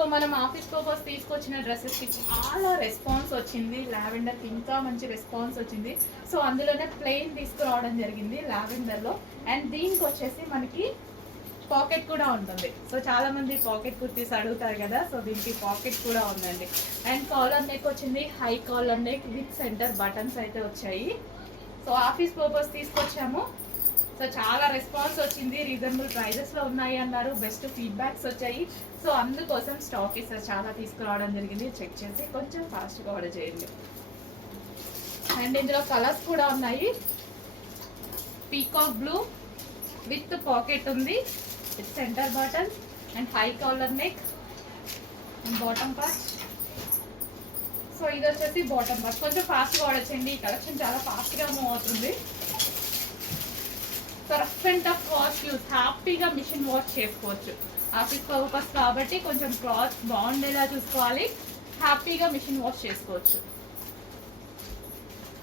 So మనం office purpose తీసుకొచ్చిన డ్రెస్సెస్కి చాలా రెస్పాన్స్ వచ్చింది. లావెండర్కి ఇంకా మంచి రెస్పాన్స్ వచ్చింది. సో అందులోనే ప్లెయిన్ తీసుకురావడం జరిగింది లావెండర్లో. అండ్ దీనికి వచ్చేసి మనకి పాకెట్ కూడా ఉంటుంది. సో చాలా మంది పాకెట్ కుర్తీస్ అడుగుతారు కదా, సో దీనికి పాకెట్ కూడా ఉందండి. అండ్ కాలర్ నెక్ వచ్చింది, high collar neck with centre buttons అయితే వచ్చాయి. సో ఆఫీస్ పర్పస్ తీసుకొచ్చాము. సో చాలా రెస్పాన్స్ వచ్చింది, రీజనబుల్ ప్రైజెస్లో ఉన్నాయి అన్నారు, బెస్ట్ ఫీడ్బ్యాక్స్ వచ్చాయి. సో అందుకోసం స్టాక్ చాలా తీసుకురావడం జరిగింది. చెక్ చేసి కొంచెం ఫాస్ట్గా ఆర్డర్ చేయండి. అండ్ ఇందులో కలర్స్ కూడా ఉన్నాయి. పీకాక్ బ్లూ విత్ పాకెట్ ఉంది, with centre button and high collar neck and bottom part. So ఇది వచ్చేసి బాటమ్ పార్ట్. కొంచెం ఫాస్ట్గా ఆర్డర్ చేయండి, ఈ కలెక్షన్ చాలా ఫాస్ట్గా మూవ్ అవుతుంది. So rough and tough wash use, హ్యాపీగా మిషన్ వాష్ చేసుకోవచ్చు. ఆఫీస్ పర్పస్ కాబట్టి కొంచెం క్లాత్ బాగుండేలా చూసుకోవాలి, హ్యాపీగా మిషన్ వాష్ చేసుకోవచ్చు.